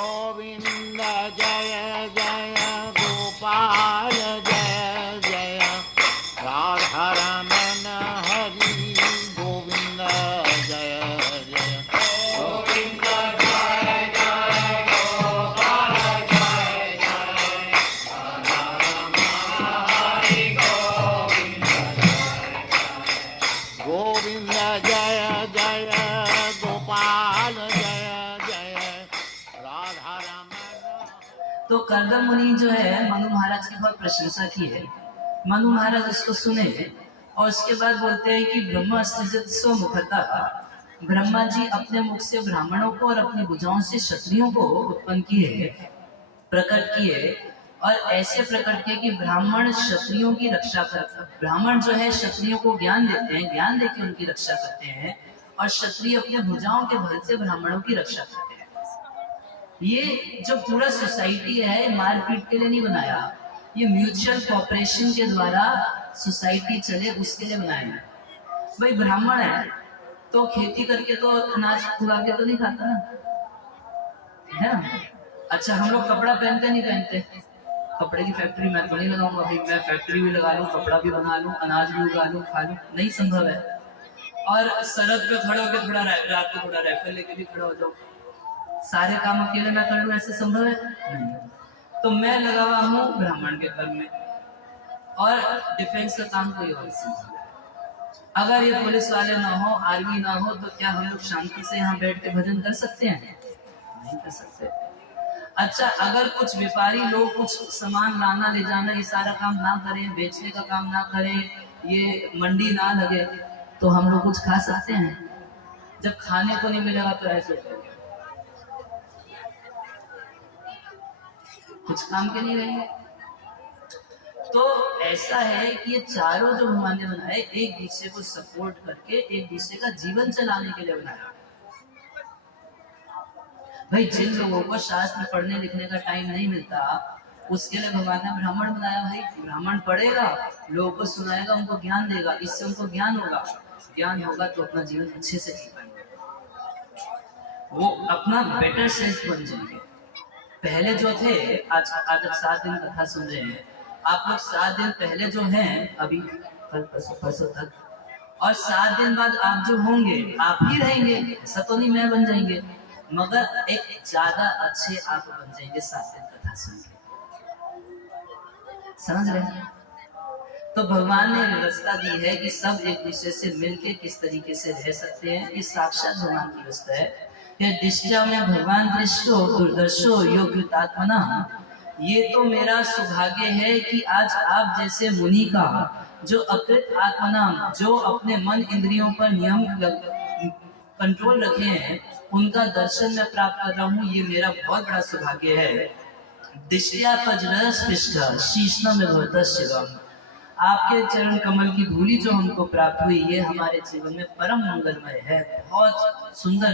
गोविंद जय जय गोपाल जय जय राधा रमन हरि गोविंद जय जय गोविंद जय जय गोपाल जय जय राधा रमन हरि गोविंद जय जय गोपाल जय जय राधा रमन। तो कर्दम मुनि जो है मनु महाराज की बहुत प्रशंसा की है। मनु महाराज उसको सुने और उसके बाद बोलते हैं कि ब्रह्मा सृजत सो मुखता, ब्रह्मा जी अपने मुख से ब्राह्मणों को और अपनी भुजाओं से क्षत्रियों को उत्पन्न किए, प्रकट किए, और ऐसे प्रकट किए कि ब्राह्मण क्षत्रियों की रक्षा करते, ब्राह्मण जो है क्षत्रियों को ज्ञान देते हैं, ज्ञान देके उनकी रक्षा करते हैं, और क्षत्रिय अपने भुजाओं के बल से ब्राह्मणों की रक्षा करते हैं। ये जो पूरा सोसाइटी है मारपीट के लिए नहीं बनाया, ये म्यूचुअल कोऑपरेशन के द्वारा सोसाइटी चले उसके लिए बनाया है। भाई ब्राह्मण है तो खेती करके तो अनाज उगा के तो नहीं खाता ना, है ना? अच्छा हम लोग कपड़ा पहनते नहीं पहनते, कपड़े की फैक्ट्री मैं तो नहीं लगाऊंगा भाई, मैं फैक्ट्री भी लगा लूं, कपड़ा भी बना लूं, अनाज भी उगा लूं, खा लूं, नहीं संभव है। और सरहद पे खड़े होकर थोड़ा रात को थोड़ा राइफल लेके भी खड़ा हो जाओ, सारे काम अकेले मैं कर लूं, ऐसे संभव है नहीं। तो मैं लगा हुआ हूँ ब्राह्मण के घर में, और डिफेंस का काम कोई और संभव है। अगर ये पुलिस वाले ना हो, आर्मी ना हो, तो क्या हम लोग शांति से यहाँ बैठ के भजन कर सकते हैं? नहीं कर सकते। अच्छा अगर कुछ व्यापारी लोग कुछ सामान लाना ले जाना ये सारा काम ना करें, बेचने का काम ना करें, ये मंडी ना लगे, तो हम लोग कुछ खा सकते हैं? जब खाने को नहीं मिलेगा तो ऐसे कुछ काम के नहीं रहेंगे। तो ऐसा है कि ये चारों जो भगवान ने बनाए एक दूसरे को सपोर्ट करके एक दूसरे का जीवन चलाने के लिए बनाया। भाई जिन लोगों को शास्त्र पढ़ने लिखने का टाइम नहीं मिलता उसके लिए भगवान ने ब्राह्मण बनाया। भाई ब्राह्मण पढ़ेगा, लोगों को सुनाएगा, उनको ज्ञान देगा, इससे उनको ज्ञान होगा, ज्ञान होगा तो अपना जीवन अच्छे से जी पाएंगे, वो अपना बेटर सेल्फ बन जाएंगे। पहले जो थे आज आप 7 दिन कथा सुन रहे हैं, आप लोग 7 दिन पहले जो हैं अभी कल परसों तक, और 7 दिन बाद आप जो होंगे आप ही रहेंगे, ऐसा तो नहीं मैं बन जाएंगे, मगर एक ज्यादा अच्छे आप बन जाएंगे 7 दिन कथा सुन के। समझ रहे हैं? तो भगवान ने व्यवस्था दी है कि सब एक दूसरे से मिलके किस तरीके से रह सकते हैं, ये साक्षात भगवान की व्यवस्था है। दृष्टिया में भगवान दृष्टो दुर्दर्शो योग्यतात्मना, ये तो मेरा सौभाग्य है कि आज आप जैसे मुनि का जो अकृत आत्मना, जो अपने मन इंद्रियों पर नियम कंट्रोल रखे हैं, उनका दर्शन मैं प्राप्त कर रहा हूँ, ये मेरा बहुत बड़ा सौभाग्य है। दृष्टिया पज्रस्पृष्ट शीर्षण में भवतः शिवम, आपके चरण कमल की धूली जो हमको प्राप्त हुई ये हमारे जीवन में परम मंगलमय है, बहुत सुंदर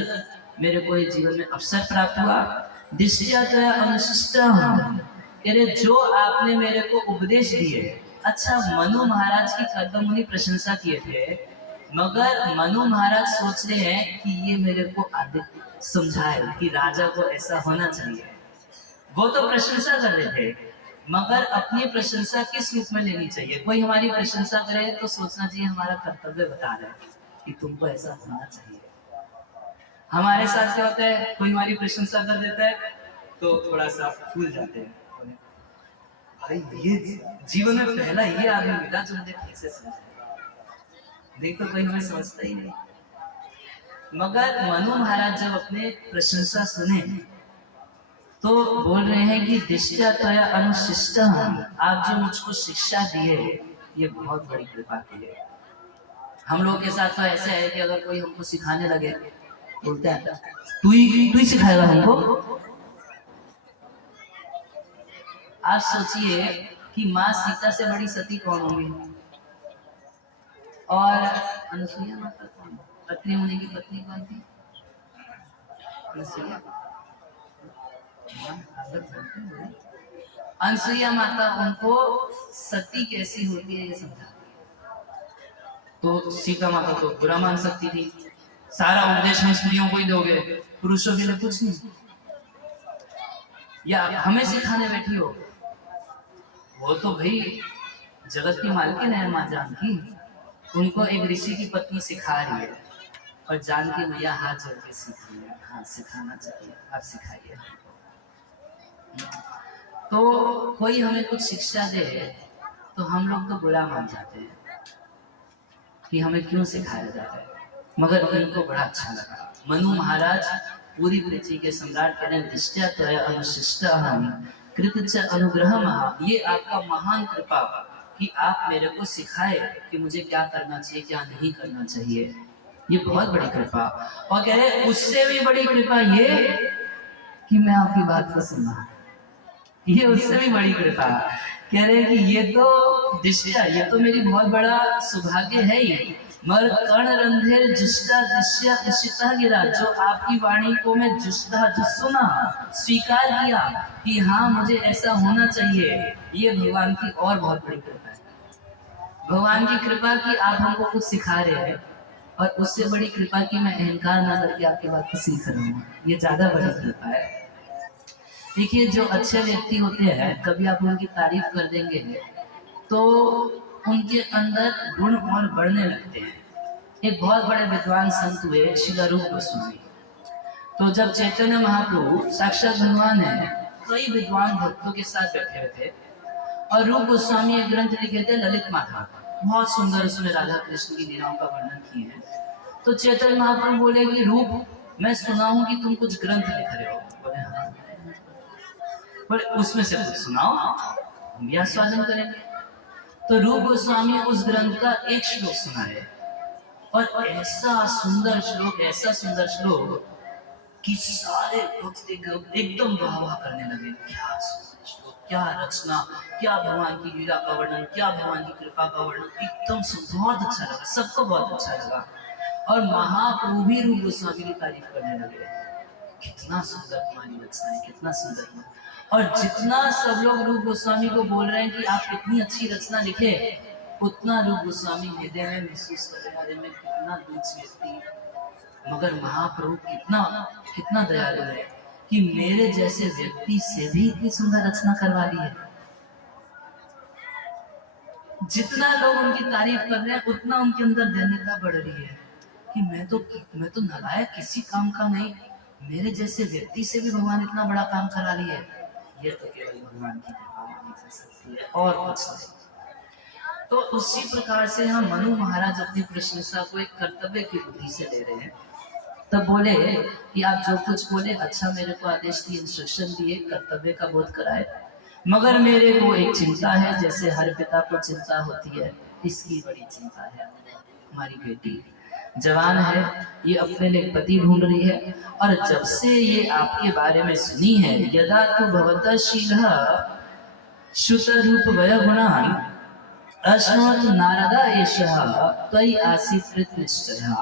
मेरे को ये जीवन में अवसर प्राप्त हुआ। दृष्टिया तो अनुशिष्ट, जो आपने मेरे को उपदेश दिए। अच्छा मनु महाराज की कर्दम मुनि प्रशंसा किए थे, मगर मनु महाराज सोच रहे हैं कि ये मेरे को आदित्य समझाए कि राजा को ऐसा होना चाहिए। वो तो प्रशंसा कर रहे थे, मगर अपनी प्रशंसा किस रूप में लेनी चाहिए? कोई हमारी प्रशंसा करे तो सोचना चाहिए हमारा कर्तव्य बता रहा है कि तुमको ऐसा होना चाहिए। हमारे साथ क्या होता है, कोई हमारी प्रशंसा कर देता है तो थोड़ा सा फूल जाते हैं, भाई ये जीवन में पहला ये आदमी मिला जो मुझे ठीक से समझे, नहीं तो कोई हमें समझता ही नहीं। मगर मनु महाराज जब अपने प्रशंसा सुने तो बोल रहे हैं कि दृष्टिया त्वया अनुशिष्ट, आप जो मुझको शिक्षा दिए ये बहुत बड़ी कृपा की है। हम लोग के साथ तो ऐसे है कि अगर कोई हमको सिखाने लगे बोलते हैं तू ही सिखाएगा हमको। आप सोचिए कि माँ सीता से बड़ी सती कौन होगी, और अनुसुईया माता कौन, अत्रि मुनि की पत्नी कौन थी? अनुसुईया माता उनको सती कैसी होती है ये समझा। तो सीता माता तो बुरा मान सकती थी, सारा उपदेश में स्त्रियों को ही दोगे, पुरुषों के लिए कुछ नहीं। या हमें सिखाने बैठी हो? वो तो भाई जगत की मालकिन है माँ जानकी, उनको एक ऋषि की पत्नी सिखा रही है और जानकी मैया हाथ जोड़ के सीख रही है। हाँ, सिखाना चाहिए, आप सिखाइए। तो कोई हमें कुछ शिक्षा दे तो हम लोग तो बुरा मान जाते हैं कि हमें क्यों सिखाया जाता है, मगर उनको बड़ा अच्छा लगा। मनु महाराज पूरी पृथ्वी के सम्राट कह रहे हैं, दृष्टया त्वया अनुशिष्टः कृतच अनुग्रह महा, ये आपका महान कृपा कि आप मेरे को सिखाए कि मुझे क्या करना चाहिए क्या नहीं करना चाहिए, ये बहुत बड़ी कृपा। और कह रहे उससे भी बड़ी कृपा ये कि मैं आपकी बात को सुना, ये उससे भी बड़ी कृपा। कह रहे कि ये तो दृष्टा, ये तो मेरी बहुत बड़ा सौभाग्य है ही, मगर कर्ण रंधेर जुष्टा दृश्य इशिता गिरा, जो आपकी वाणी को मैं जुष्टा जो सुना, स्वीकार किया कि हाँ मुझे ऐसा होना चाहिए, ये भगवान की और बहुत बड़ी कृपा है। भगवान की कृपा कि आप हमको कुछ सिखा रहे हैं, और उससे बड़ी कृपा कि मैं अहंकार ना करके आपकी बात को सीख रहा हूँ, ये ज्यादा बड़ी कृपा है। देखिए जो अच्छे व्यक्ति होते हैं, कभी आप उनकी तारीफ कर देंगे तो उनके अंदर गुण और बढ़ने लगते हैं। एक बहुत बड़े विद्वान संत हुए श्रील रूप गोस्वामी। तो जब चैतन्य महाप्रभु साक्षात भगवान है, कई विद्वान भक्तों के साथ बैठे हुए थे और रूप गोस्वामी एक ग्रंथ लिखे थे ललित माता, बहुत सुंदर, उसमें राधा कृष्ण की लीलाओं का वर्णन किए हैं। तो चैतन्य महाप्रभु बोले कि रूप, मैं सुना हूं कि तुम कुछ ग्रंथ लिख रहे हो। बोले हाँ, बोले उसमें से कुछ सुनाओ, हम भी आस्वादन करेंगे। तो रूप गोस्वामी उस ग्रंथ का एक श्लोक सुनाए, और ऐसा सुंदर श्लोक, ऐसा सुंदर श्लोक कि सारे भक्त एकदम वाह वाह करने लगे। क्या सुंदर श्लोक, क्या रचना, क्या भगवान की लीला का वर्णन, क्या भगवान की कृपा का वर्णन, एकदम बहुत अच्छा लगा, सबको बहुत अच्छा लगा। और महाप्रभु भी रूप गोस्वामी की तारीफ करने लगे, कितना सुंदर तुम्हारी रचना है, कितना सुंदर। और जितना सब लोग रूप गोस्वामी को बोल रहे हैं कि आप इतनी अच्छी रचना लिखे, उतना रूप गोस्वामी हृदय में महसूस कर रहे हैं, कितना नीच व्यक्ति, मगर महाप्रभु कितना कितना दयालु है कि मेरे जैसे व्यक्ति से भी इतनी सुंदर रचना करवा दी है। जितना लोग उनकी तारीफ कर रहे हैं, उतना उनके अंदर धन्यता बढ़ रही है कि मैं तो नालायक किसी काम का नहीं, मेरे जैसे व्यक्ति से भी भगवान इतना बड़ा काम करा लिया है। ये तो केवल भगवान की कृपा मानी जा सकती है और कुछ नहीं। तो उसी प्रकार से हम मनु महाराज अपनी प्रशंसा को एक कर्तव्य की बुद्धि से ले रहे हैं। तब बोले कि आप जो कुछ बोले अच्छा, मेरे को आदेश दिए, इंस्ट्रक्शन दिए, कर्तव्य का बोध कराए, मगर मेरे को एक चिंता है, जैसे हर पिता को चिंता होती है, इसकी बड़ी चिंता है। हमारी बेटी जवान है, ये अपने लिए पति ढूंढ रही है, और जब से ये आपके बारे में सुनी है, यदा तु भवतः शीलः श्रुत रूप वय गुणान् अश्नोत नारदा एषः त्वयि आसीत् निश्चयः,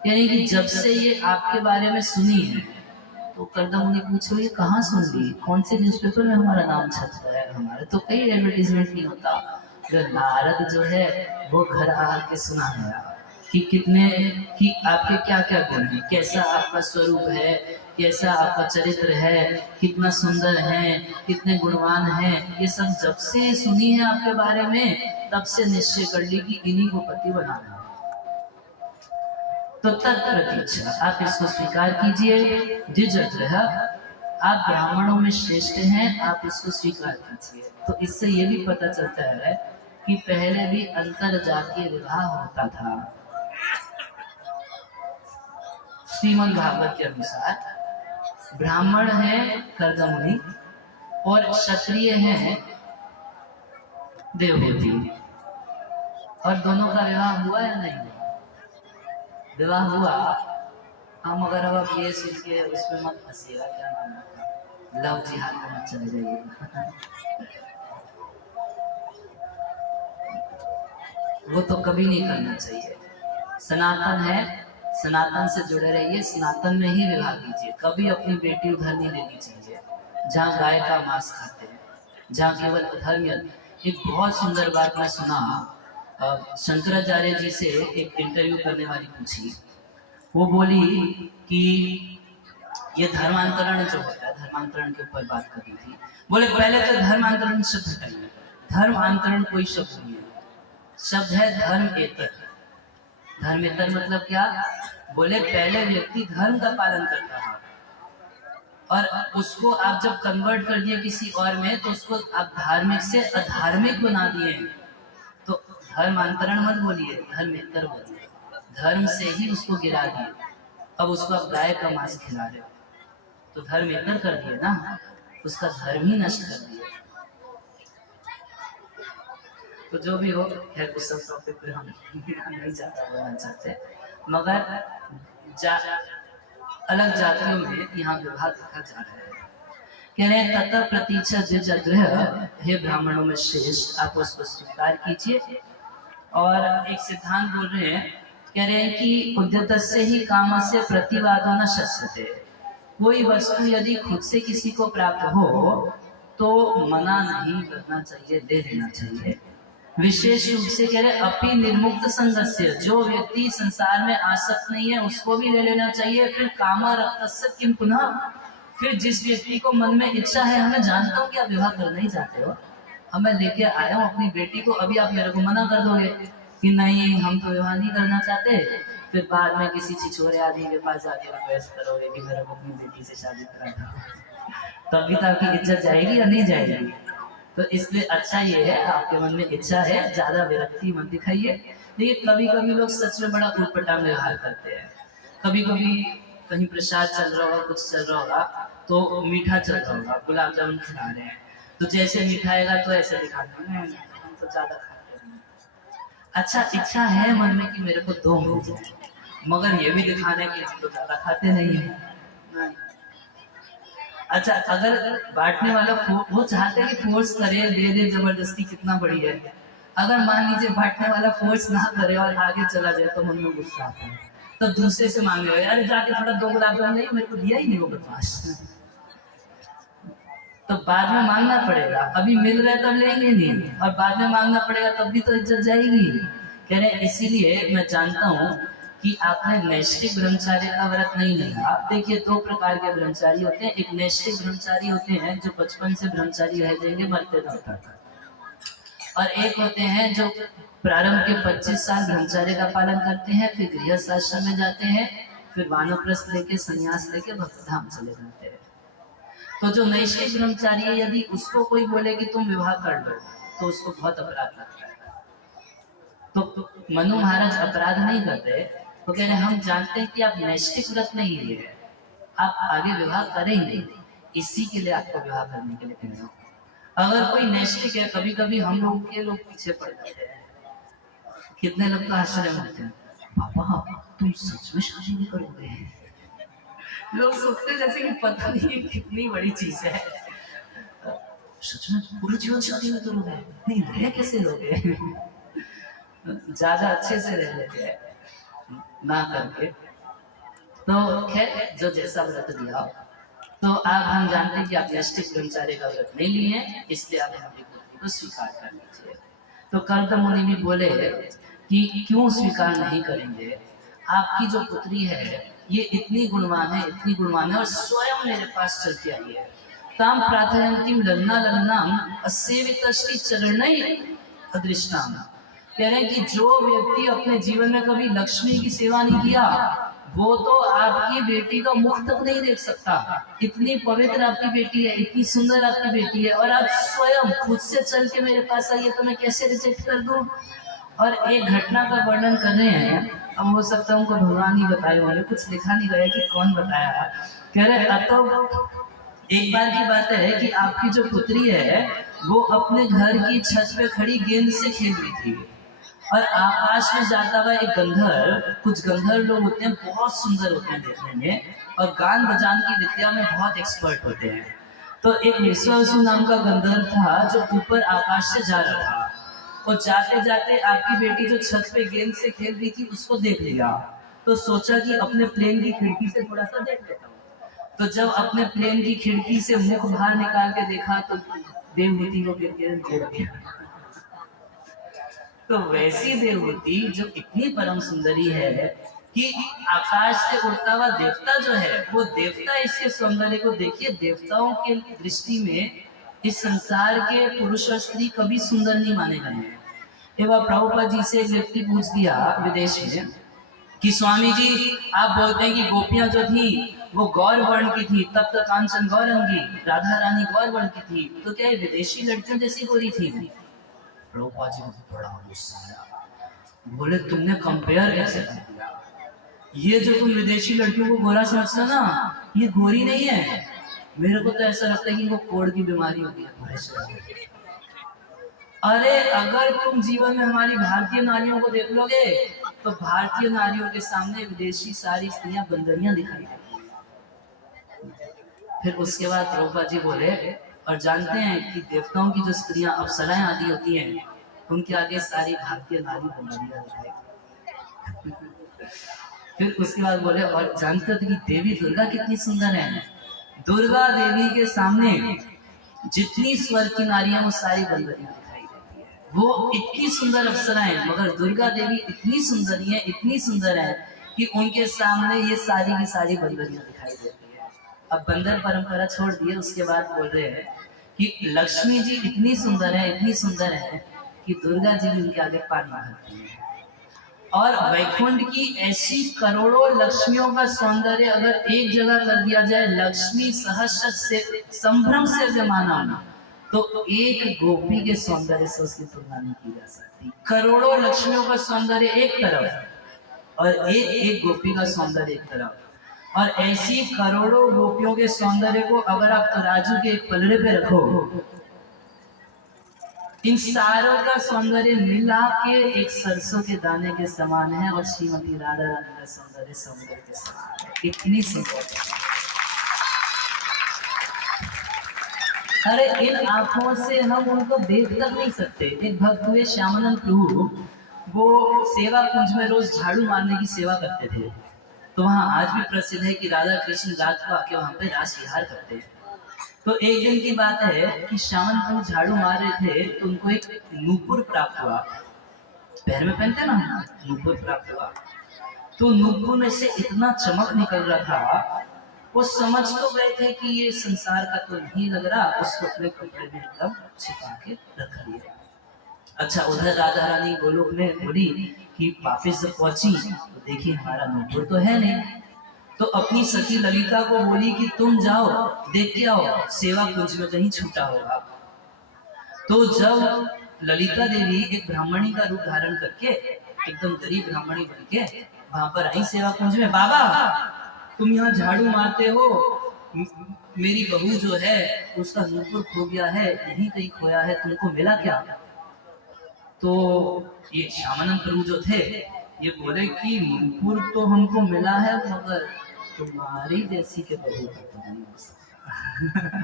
यानी कि जब से ये आपके बारे में सुनी है, तो कर्दम ने पूछो ये कहाँ सुन ली, कौन से न्यूज़पेपर में हमारा नाम छपता है, हमारे तो कई एडवर्टीजमेंट नहीं होता। नारद जो है वो घर आके सुना है कि कितने कि आपके क्या क्या गुण है, कैसा आपका स्वरूप है, कैसा आपका चरित्र है, कितना सुंदर है, कितने गुणवान हैं, ये सब जब से सुनी है आपके बारे में, तब से निश्चय कर ली कि इन्हीं को पति बनाना है। तो तत्प्रतीक्षा, आप इसको स्वीकार कीजिए। द्विजग्रह, आप ब्राह्मणों में श्रेष्ठ हैं, आप इसको स्वीकार कीजिए। तो इससे ये भी पता चलता है कि पहले भी अंतर जातीय विवाह होता था। श्रीमद् भागवत के अनुसार ब्राह्मण है कर्दमुनि और क्षत्रिय है देवहूति, और दोनों का विवाह हुआ या नहीं हुआ? विवाह हुआ। हम अगर अब आप ये सुन के उसमें मत फंसिएगा, क्या नाम है, लव जिहाद में मत चले जाइएगा। वो तो कभी नहीं करना चाहिए। सनातन है, सनातन से जुड़े रहिए, सनातन में ही विवाह कीजिए। कभी अपनी बेटी उधर नहीं लेनी चाहिए जहाँ गाय का मांस खाते हैं, जहाँ केवल अधर्म। एक बहुत सुंदर बात मैं सुना, शंकराचार्य जी से एक इंटरव्यू करने वाली पूछी, वो बोली कि ये धर्मांतरण जो होता है, धर्मांतरण के ऊपर बात करनी थी। बोले पहले तो धर्मांतरण शब्द हटाइए, धर्मांतरण कोई शब्द नहीं है, शब्द है धर्मेतर। धर्मेतर मतलब क्या? बोले पहले व्यक्ति धर्म का पालन करता है और उसको आप जब कन्वर्ट कर दिए किसी और में तो उसको आप धार्मिक से अधार्मिक बना दिए। तो धर्मांतरण मत बोलिए, धर्मेतर बोलिए। धर्म से ही उसको गिरा दिए, अब उसको आप गाय का मांस खिला रहे हो तो धर्मेतर कर दिए ना, उसका धर्म ही नष्ट कर दिए। तो जो भी हो, खैर उस सब टॉपिक पे हम नहीं ज्यादा बोलना चाहते, मगर अलग जातियों में यहाँ विवाह देखा जा रहा है। कह रहे हैं तथा प्रतीक्षा द्विजगृह, हे ब्राह्मणों में श्रेष्ठ, आप उसको स्वीकार कीजिए। और एक सिद्धांत बोल रहे हैं, कह रहे हैं कि उद्यतस्य ही कामस्य प्रतिवादो न शस्यते। कोई वस्तु यदि खुद से किसी को प्राप्त हो तो मना नहीं करना चाहिए, दे देना चाहिए। विशेष रूप से कह रहे अपि निर्मुक्त संगस्य, जो व्यक्ति संसार में आसक्त नहीं है उसको भी ले लेना चाहिए। फिर कामा रक्तस्य किम पुनः, फिर जिस व्यक्ति को मन में इच्छा है, हमें जानता हूँ कि आप विवाह करना ही चाहते हो, हमें लेके आया हूँ अपनी बेटी को, अभी आप मेरे को मना कर दोगे कि नहीं हम तो विवाह नहीं करना चाहते, फिर बाद में किसी छिछोरे आदमी के पास जाके रिक्वेस्ट करोगे कि मेरे को अपनी बेटी से शादी कराना, तभी तो आपकी इज्जत जाएगी या नहीं जाएगी। तो इसलिए अच्छा ये है, आपके मन में इच्छा है, ज्यादा विरक्ति मत दिखाइए। देखिए कभी कभी लोग सच में बड़ा उटपटांग व्यवहार करते हैं। कभी कभी कहीं प्रसाद चल रहा होगा, कुछ चल रहा होगा, तो मीठा चल रहा होगा, गुलाब जामुन खिला रहे हैं, तो जैसे मीठा आएगा तो ऐसे दिखाते हैं हम तो ज्यादा खाते हैं। अच्छा इच्छा है मन में कि मेरे को दो मिल जाए, मगर ये भी दिखाने की हम तो ज्यादा खाते नहीं है। अच्छा अगर बांटने वाला वो चाहते हैं कि फोर्स करे, दे दे जबरदस्ती, कितना बढ़िया है। अगर मान लीजिए बांटने वाला फोर्स ना करे और आगे चला जाए तो मन में गुस्सा आता है, तो दूसरे से मांगे हो, अरे जाके थोड़ा दो गुलाब जामुन नहीं, मेरे को दिया ही नहीं वो बदमाश। तो बाद में मांगना पड़ेगा, अभी मिल रहा है तब लेंगे नहीं, और बाद में मांगना पड़ेगा तब भी तो इज्जत जाएगी। कह रहे इसीलिए मैं जानता हूँ कि आपने नैष्ठिक ब्रह्मचार्य का व्रत नहीं लिया। देखिए दो प्रकार के ब्रह्मचारी होते हैं, एक नैष्ठिक ब्रह्मचारी होते हैं जो बचपन से ब्रह्मचारी रह जाएंगे मरते दम तक, और एक होते हैं जो प्रारंभ के 25 साल ब्रह्मचार्य का पालन करते हैं, फिर गृहस्थ आश्रम में जाते हैं, फिर वानप्रस्थ लेके संन्यास लेके भक्तिधाम चले जाते हैं। तो जो नैष्ठिक ब्रह्मचारी है, यदि उसको कोई बोले कि तुम विवाह कर लो तो उसको बहुत अपराध लगता है। तो मनु महाराज अपराध नहीं करते, तो कह रहे हम जानते हैं कि आप नैष्ठिक व्रत नहीं लिए, आप आगे विवाह करेंगे, इसी के लिए आपको विवाह करने के लिए कह रहा हूँ। अगर कोई नैष्ठिक है, कभी कभी हम लोग के लोग पीछे पड़ जाते हैं, कितने लोग का आश्चर्य होते हैं, पापा तुम सच में शादी नहीं करोगे? लोग सोचते जैसे कि पता नहीं कितनी बड़ी चीज है, सच में पूरे जीवन शादी नहीं करोगे? नहीं रह कैसे लोगे? ज्यादा अच्छे से रह लेते हैं ना करके। तो खैर जो जैसा व्रत लिया, तो आप हम जानते हैं कि आप नैष्ठिक ब्रह्मचार्य का व्रत नहीं लिए हैं, इसलिए आप हमारी पुत्री को स्वीकार कर लीजिए। तो कर्दम मुनि भी बोले कि क्यों स्वीकार नहीं करेंगे, आपकी जो पुत्री है ये इतनी गुणवान है, इतनी गुणवान है, और स्वयं मेरे पास चल के आई है। ताम प्रार्थयन्तीम लग्ना लग्नाम असेवितश्री चरणै अदृष्टाम। कह रहे हैं कि जो व्यक्ति अपने जीवन में कभी लक्ष्मी की सेवा नहीं किया, वो तो आपकी बेटी का मुख तक नहीं देख सकता। इतनी पवित्र आपकी बेटी है, इतनी सुंदर आपकी बेटी है, और आप स्वयं खुद से चल के मेरे पास आई है, तो मैं कैसे रिजेक्ट कर दूं? और एक घटना का वर्णन कर रहे हैं, अब हो सकता है उनको भगवान ही बताए होंगे, कुछ लिखा नहीं गया कि कौन बताया। कह रहे एक बार की बात है कि आपकी जो पुत्री है वो अपने घर की छत पे खड़ी गेंद से खेल रही थी, और आकाश में जाता हुआ एक गंधर्व, कुछ गंधर्व लोग होते हैं बहुत सुंदर होते हैं देखने में, और गान बजान की विद्या में बहुत एक्सपर्ट होते हैं। तो एक विश्वासु नाम का गंधर्व था जो ऊपर आकाश से जा रहा था, और जाते जाते आपकी बेटी जो छत पे गेंद से खेल रही थी उसको देख लिया, तो सोचा कि अपने प्लेन की खिड़की से थोड़ा सा देख लेता हूँ। तो जब अपने प्लेन की खिड़की से मुख बाहर निकाल के देखा तो देवहूति को गिर गया। तो वैसी देवहूति जो इतनी परम सुंदरी है, कि आकाश से उड़ता हुआ देवता जो है वो देवता इसके सौंदर्य को देखिए, देवताओं के दृष्टि में इस संसार के पुरुष और स्त्री कभी सुंदर नहीं माने गए हैं। एक बार प्रभुपाद जी से एक व्यक्ति पूछ दिया विदेश में कि स्वामी जी आप बोलते हैं कि गोपियां जो थी वो गौर वर्ण की थी, तब तक कांचन गौरंगी, राधा रानी गौर वर्ण की थी, तो क्या ये विदेशी लड़कियों जैसी गोरी थी? प्रभुपाद जी को बड़ा गुस्सा आया, बोले तुमने कंपेयर कैसे कर दिया? ये जो तुम विदेशी लड़कियों को गोरा समझते ना, ये गोरी नहीं है। मेरे को तो ऐसा लगता है कि वो कोढ़ की बीमारी होती है। अरे अगर तुम जीवन में हमारी भारतीय नारियों को देख लोगे तो भारतीय नारियों के सामने विदेशी सारी स्त्रियां बंदरियां दिखाई देती हैं। फिर उसके बाद प्रभुपाद जी बोले, और जानते हैं कि देवताओं की जो स्त्रियां अप्सराएं आदि होती हैं उनके आगे सारी भारतीय नारी बंदरियां दिखाई। फिर उसके बाद बोले, और जानते थे कि देवी दुर्गा कितनी सुंदर है? दुर्गा देवी के सामने जितनी स्वर की नारियां वो सारी बंदरियां दिखाई देती है। वो इतनी सुंदर अप्सराएं, मगर दुर्गा देवी इतनी सुंदर है, इतनी सुंदर है कि उनके सामने ये सारी की सारी बंदरियां दिखाई देती है। अब बंदर परंपरा छोड़ दिए, उसके बाद बोल रहे हैं कि लक्ष्मी जी इतनी सुंदर है, इतनी सुंदर है कि दुर्गा जी भी उनके आगे पानी भरती है। और वैकुंठ की ऐसी करोड़ों लक्ष्मियों का सौंदर्य अगर एक जगह कर दिया जाए, लक्ष्मी सहस्र से संभ्रम से जमाना, तो एक गोपी के सौंदर्य से उसकी तुलना नहीं की जा सकती। करोड़ों लक्ष्मियों का सौंदर्य एक तरफ और एक गोपी का सौंदर्य एक तरफ, और ऐसी करोड़ों गोपियों के सौंदर्य को अगर आप तराजू के एक पलड़े पे रखो, इन सारों का सौंदर्य मिला के एक सरसों के दाने के समान है, और श्रीमती राधा रानी का सौंदर्य समुद्र के समान है। इतनी सुंदर। अरे इन आंखों से हम उनको देख कर नहीं सकते। एक भक्त हुए श्यामानंद प्रभु, वो सेवा कुंज में रोज झाड़ू मारने की सेवा करते थे। तो वहाँ आज भी प्रसिद्ध है कि राधा कृष्ण रात को आके वहाँ पे रास विहार करते हैं। तो एक दिन की बात है कि श्यामन प्रभु झाड़ू मार रहे थे, तो उनको एक नूपुर प्राप्त हुआ। पैर में पहनते ना, नूपुर प्राप्त हुआ। तो नूपुर में से इतना चमक निकल रहा था, वो समझ तो गए थे कि ये संसार का तो नहीं लग रहा, उसको अपने कपड़े में एकदम छिपा के रख लिया। अच्छा, उधर राधा रानी गोलोक में बोली कि वापिस जब पहुंची तो देखिए हमारा नूपुर तो है नहीं। तो अपनी सखी ललिता को बोली कि तुम जाओ देख के आओ, सेवा कुंज में कहीं छूटा होगा। तो जब ललिता देवी एक ब्राह्मणी का रूप धारण करके, एकदम गरीब ब्राह्मणी बन के वहां पर आई सेवा कुंज में, बाबा तुम यहाँ झाड़ू मारते हो, मेरी बहू जो है उसका नूपुर खो गया है, यहीं कहीं खोया है, तुमको मिला क्या? तो ये श्यामानंद प्रभु जो थे ये बोले कि नूपुर तो हमको मिला है, मगर तुम्हारी जैसी के बहू का तो नहीं हो सकता।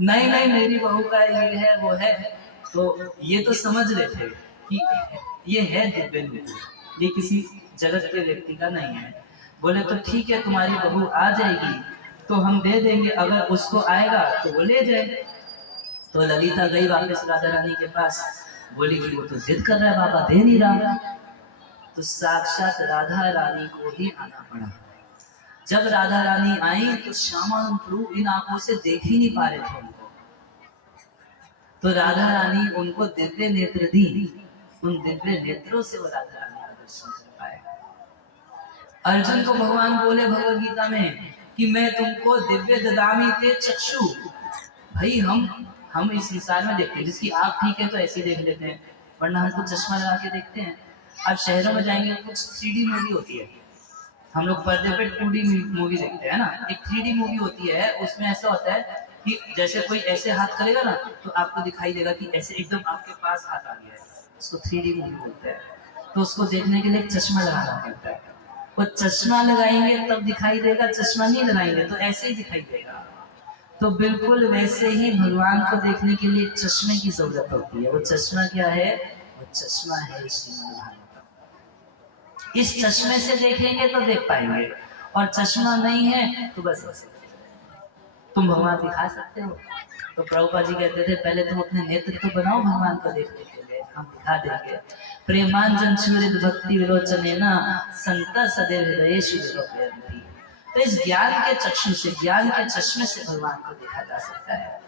नहीं नहीं, मेरी बहू का ये है वो है। तो ये तो समझ रहे थे कि ये है दिव्य नूपुर, ये किसी जगत के व्यक्ति का नहीं है। बोले तो ठीक है, तुम्हारी बहू आ जाएगी तो हम दे देंगे, अगर उसको आएगा तो वो ले जाए। तो ललिता गई वापस राधा रानी के पास, बोली कि वो तो जिद कर रहा है बाबा, दे नहीं रहा। तो साक्षात राधा रानी को ही आना पड़ा। जब राधा रानी आई तो श्यामानंद प्रभु इन आंखों से देख ही नहीं पा रहे थे उनको। तो राधा रानी उनको दिव्य नेत्र दी, उन दिव्य नेत्रों से वो राधा रानी का दर्शन कर पाए। अर्जुन को भगवान बोले भगवद गीता में कि मैं तुमको दिव्य ददामी ते चक्षु। भाई हम इस संसार में देखते हैं, जिसकी आँख ठीक है तो ऐसे देख लेते हैं, वरना हमको चश्मा लगा के देखते हैं। अब शहरों में जाएंगे कुछ 3D मूवी होती है, हम लोग पर्दे पे 2D मूवी देखते हैं ना। एक 3D मूवी होती है, उसमें ऐसा होता है कि जैसे कोई ऐसे हाथ करेगा ना तो आपको दिखाई देगा कि ऐसे एकदम आपके पास हाथ आ गया है, उसको 3D मूवी बोलते हैं। तो उसको देखने के लिए एक चश्मा लगाना पड़ता है, वो चश्मा लगाएंगे तब दिखाई देगा, चश्मा नहीं लगाएंगे तो ऐसे ही दिखाई देगा। तो बिल्कुल वैसे ही भगवान को देखने के लिए चश्मे की जरूरत होती है। वो चश्मा क्या है? वो चश्मा है श्रीमद् भागवत। इस चश्मे से देखेंगे तो देख पाएंगे, और चश्मा नहीं है तो बस ऐसे तुम भगवान दिखा सकते हो। तो प्रभुपाद जी कहते थे पहले तुम अपने नेत्र तो बनाओ भगवान को देखने के लिए, हम दिखा देंगे। प्रेमांजन चूरित भक्ति विलोचनेना संता सदैव हृदयेषु विलोकयन्ति। तो इस ज्ञान के चक्षु से, ज्ञान के चश्मे से भगवान को देखा जा सकता है।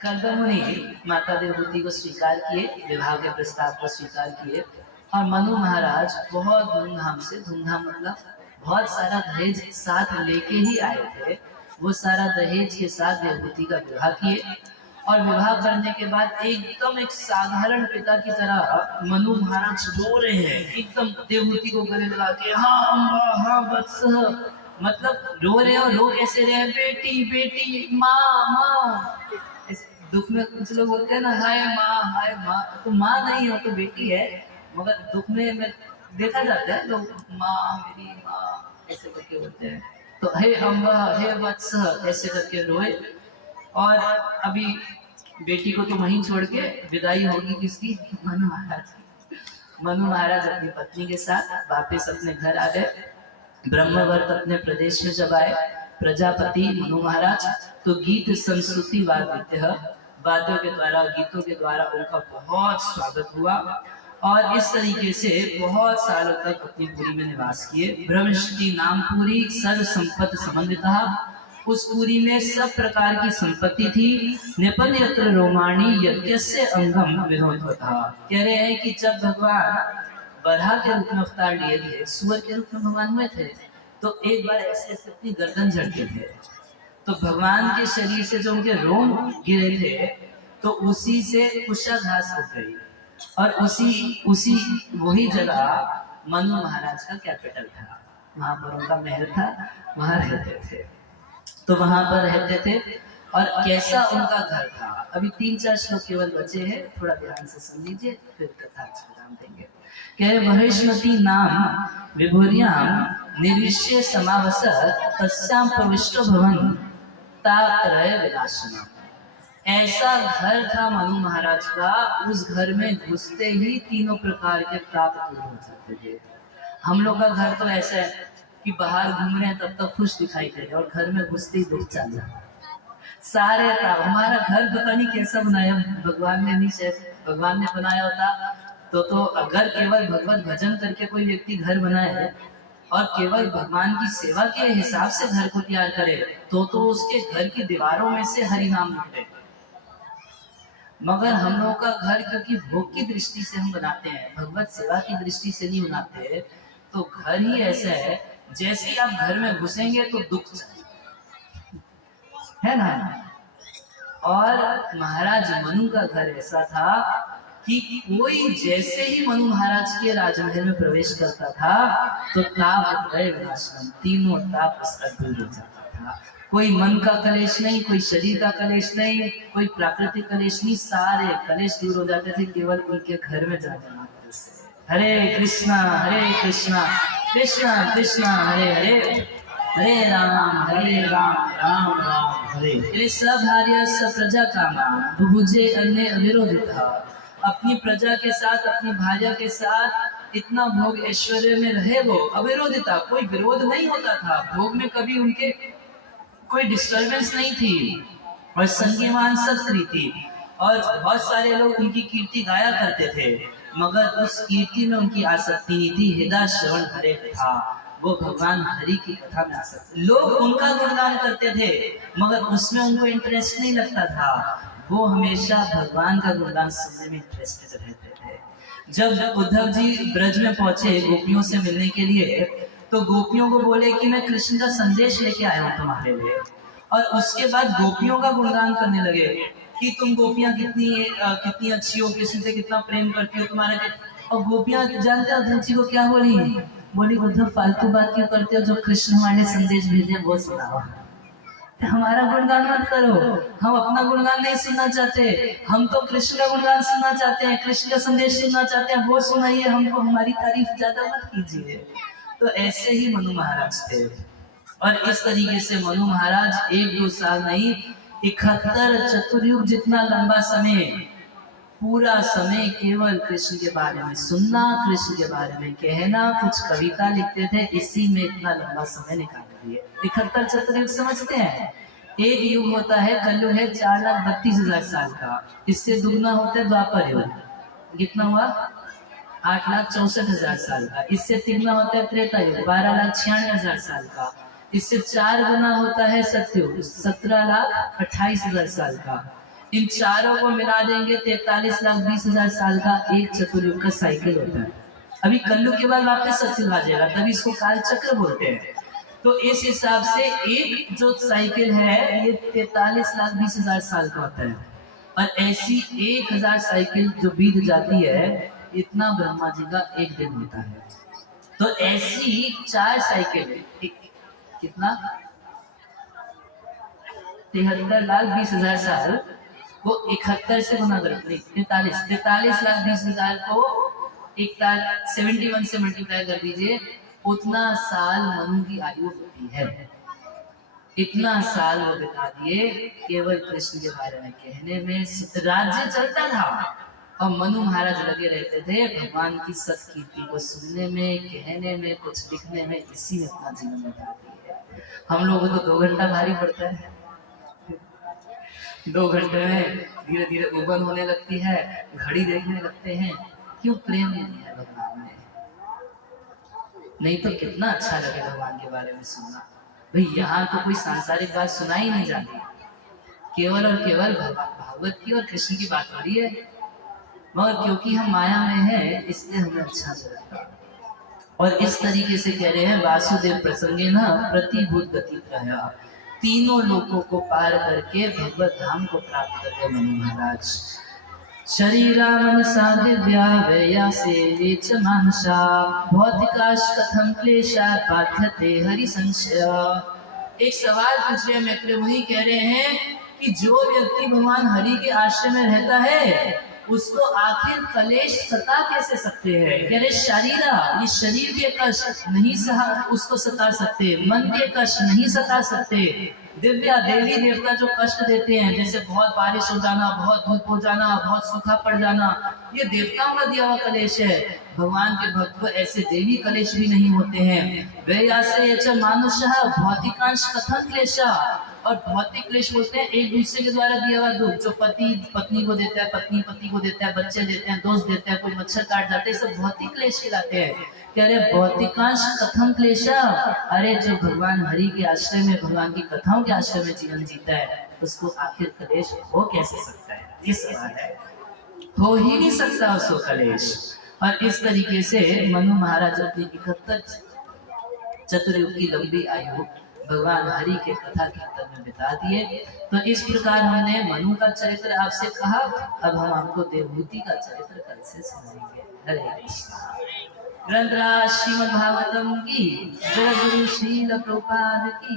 कर्दम मुनि माता देवहूति को स्वीकार किए, विवाह के प्रस्ताव को स्वीकार किए, और मनु महाराज बहुत धूमधाम मतलब बहुत सारा दहेज साथ लेके ही आए थे। वो सारा दहेज के साथ देवहूति का विवाह किए, और विवाह करने के बाद एकदम एक साधारण पिता की तरह मनु महाराज रो रहे हैं, एकदम देवहूति को गले लगा के, हाँ अम्बा, हाँ वत्स, मतलब रो रहे हैं। और रो कैसे रहे हैं? बेटी बेटी, माँ माँ। इस दुख में कुछ लोग बोलते हैं ना, हाय माँ, तो माँ नहीं हो तो बेटी है, मगर दुख में देखा जाता है लोग माँ, मेरी माँ ऐसे करके बोलते हैं। तो हे अम्बा, हे वत्स ऐसे करके रोए। और अभी बेटी को तो वहीं छोड़ के विदाई होगी किसकी? मनु महाराज की। मनु महाराज अपनी पत्नी के साथ वापिस अपने घर आ गए। ब्रह्मवर्त अपने प्रदेश में जब आए, प्रजापति मनु महाराज तो गीत संस्कृति वाद्य, वाद्यों के द्वारा, गीतों के द्वारा उनका बहुत स्वागत हुआ, और इस तरीके से बहुत सालों तक अपनी पुरी में निवास किए। ब्रह्मष्टि नाम पुरी सर्व संपत्ति समन्विता, उस पुरी में सब प्रकार की संपत्ति थी। निपन यत्र रोमाणी यज्ञस्य अंगम विनोदवतः। कह रहे हैं कि जब भगवान बरहा के रूप में अवतार लिए थे, सुअर के रूप में भगवान हुए थे, तो एक बार ऐसे ऐसे अपनी गर्दन झड़के थे, तो भगवान के शरीर से जो उनके रोम गिरे थे, तो उसी से कुशाघास हो गई, और उसी वही जगह मनु महाराज का कैपिटल था, वहां पर उनका महल था, वहां रहते थे। तो वहां पर रहते थे, और कैसा उनका घर था। अभी 3-4 श्लोक केवल बचे हैं, थोड़ा ध्यान से सुन लीजिए, फिर कथा विराम देंगे। कह रहे महिष्मती नाम विभुर्याम निर्विश्य समावसत तस्याम प्रविष्टो भवन तात्रय विनाशनम। ऐसा घर था मनु महाराज का, उस घर में घुसते ही तीनों प्रकार के ताप दूर हो जाते थे। हम लोग का घर तो ऐसा है कि बाहर घूम रहे हैं तब तक खुश दिखाई दे रहे, और घर में घुसते ही दुख चल जाता। सारे ताप, हमारा घर पता नहीं कैसा बनाया भगवान ने, नहीं शायद भगवान ने बनाया होता तो अगर केवल भगवत भजन करके कोई व्यक्ति घर बनाए और केवल भगवान की सेवा के हिसाब से घर को तैयार करे, तो उसके घर की दीवारों में से हरि नाम निकले। मगर हम लोगों का घर क्योंकि भोग की दृष्टि से हम बनाते हैं, भगवत सेवा की दृष्टि से नहीं बनाते, तो घर ही ऐसा है जैसे ही आप घर में घुसेंगे तो दुख है ना। और महाराज मनु का घर ऐसा था कि कोई जैसे ही मनु महाराज के राजमहल में प्रवेश करता था तो ताप त्रय विनाशनम, तीनों ताप उसका दूर हो जाता था। कोई मन का कलेश नहीं, कोई शरीर का कलेश नहीं, कोई प्राकृतिक कलेश नहीं, सारे कलेश दूर हो जाते थे केवल उनके घर में जाने मात्र से। हरे कृष्णा कृष्णा कृष्णा हरे हरे, हरे राम राम राम हरे। सभार्य स प्रजा कामा बुभुजे अन्य अविरोधिता। अपनी प्रजा के साथ, अपनी भार्या के साथ इतना भोग ऐश्वर्य में रहे वो अविरोधिता, कोई विरोध नहीं होता था, भोग में कभी उनके कोई डिस्टर्बेंस नहीं थी, और संज्ञान सत्क्री थी, और बहुत सारे लोग उनकी कीर्ति गाया करते थे, मगर उस कीर्ति में उनकी आसक्ति नहीं थी। हृदय श्रवण हरे था, वो भगवान हरि की कथा में आसक्त, लोग उनका गुणगान करते थे मगर उसमें उनको इंटरेस्ट नहीं लगता था, वो हमेशा भगवान का गुणगान सुनने में इंटरेस्टेड रहते थे। जब उद्धव जी ब्रज में पहुंचे गोपियों से मिलने के लिए, तो गोपियों को बोले कि मैं कृष्ण का संदेश लेके आया हूँ तुम्हारे लिए, और उसके बाद गोपियों का गुणगान करने लगे कि तुम गोपियां कितनी अच्छी हो, कृष्ण से कितना प्रेम करती हो, तुम्हारा। और गोपियां जानते हो उद्धव जी को क्या बोली उद्धव फालतू बात क्यों करते हो, जो कृष्ण हमारे संदेश भेजे वो सुनाओ, हमारा गुणगान मत करो, हम अपना गुणगान नहीं सुनना चाहते, हम तो कृष्ण का गुणगान सुनना चाहते हैं, कृष्ण का संदेश सुनना चाहते हैं, वो सुनाइए हमको, हमारी तारीफ ज्यादा मत कीजिए। तो ऐसे ही मनु महाराज थे, और इस तरीके से मनु महाराज 1-2 साल नहीं 71 चतुर्युग जितना लंबा समय, पूरा समय केवल कृष्ण के बारे में सुनना, कृष्ण के बारे में कहना, कुछ कविता लिखते थे, इसी में इतना लंबा समय निकाल दिए। 71 चतुर्युग समझते हैं? एक युग होता है, कलयुग है 4,32,000 साल का, इससे दुगना होता है द्वापर युग। कितना हुआ? 8,64,000 साल का। इससे 3 गुना होता है त्रेता युग, 12,96,000 साल का। इससे 4 गुना होता है सतयुग, 17,28,000 साल का। इन चारों को मिला देंगे 43,20,000 साल का एक चतुर्युग का साइकिल होता है। अभी कलयुग के बाद वापस सतयुग आ जाएगा, तभी इसको काल चक्र बोलते हैं। तो इस हिसाब से एक जो साइकिल है ये 43,20,000 साल का होता है, और ऐसी 1,000 साइकिल जो बीत जाती है, इतना ब्रह्मा जी का एक दिन होता है। तो ऐसी 4 साइकिल, कितना 73,20,000 साल को 71 से गुना कर, 43,20,000 को 71 से मल्टीप्लाई कर दीजिए, उतना साल मनु की आयु होती है। इतना साल वो बिता दिए केवल कृष्ण के बारे में कहने में। राज्य चलता था और मनु महाराज लगे रहते थे भगवान की सत कीर्ति को सुनने में, कहने में, कुछ लिखने में, इसी में अपना जीवन बिता दिए। हम लोगों को 2 घंटा भारी पड़ता है, 2 घंटे में धीरे धीरे उबन होने लगती है, घड़ी देखने लगते हैं। क्यों? प्रेम नहीं है भगवान में। नहीं तो कितना अच्छा लगे भगवान के बारे में सुनना। भाई यहाँ तो कोई सांसारिक बात सुना ही नहीं जाती, केवल और केवल भागवत की और कृष्ण की बात हो रही है। मगर क्योंकि हम माया में हैं, इसलिए हमें अच्छा लगता है। और इस तरीके से कह रहे हैं वासुदेव प्रसंगे न प्रतिभूत गति प्रया, तीनों लोगों को पार करके भगवत धाम को प्राप्त कर गए मनु महाराज। शरीरा मनसा दिव्या वैया से वेच मानसा, भौतिकाश कथम क्लेशा पाठ्यते हरि संशय। एक सवाल पूछ रहे मैत्रेय मुनि, कह रहे हैं कि जो व्यक्ति भगवान हरि के आश्रय में रहता है उसको आखिर कलेश सता कैसे सकते हैं? कह रहे शरीरा, ये शरीर के कष्ट नहीं सहा उसको सता सकते, मन के कष्ट नहीं सता सकते। दिव्या देवी देवता जो कष्ट देते हैं, जैसे बहुत बारिश हो जाना, बहुत धूप हो जाना, बहुत सूखा पड़ जाना, ये देवताओं का दिया हुआ कलेश है। भगवान के भक्त को ऐसे देवी कलेश भी नहीं होते हैं। वैयासे मानुषः भौतिकांश कथन क्लेशा, और भौतिक क्लेश बोलते हैं एक दूसरे के द्वारा दिया हुआ दुख, जो पति पत्नी को देता है, पत्नी पति को देता है, बच्चे देते हैं, दोस्त देते हैं, कोई मच्छर काट जाते हैं, सब भौतिक क्लेश कहलाते हैं। कह रहे भौतिकांश कथम क्लेशा, अरे जो भगवान हरि के आश्रय में, भगवान की कथाओं के आश्रय में जीवन जीता है, उसको आखिर कलेश हो कैसे सकता है? ये सवाल है। हो ही नहीं सकता उसको कलेश। और इस तरीके से मनु महाराज अपनी 71 चतुर्युग की लंबी आयु भगवान हरि के कथा कीर्तन में बिता दिए। तो इस प्रकार हमने मनु का चरित्र आपसे कहा, अब हम आपको देवभूति का चरित्र कल से सुनाएंगे। हरे कृष्ण। ग्रंथराज श्रीमद् भागवतम की जय, गुरु श्रील प्रभुपाद की।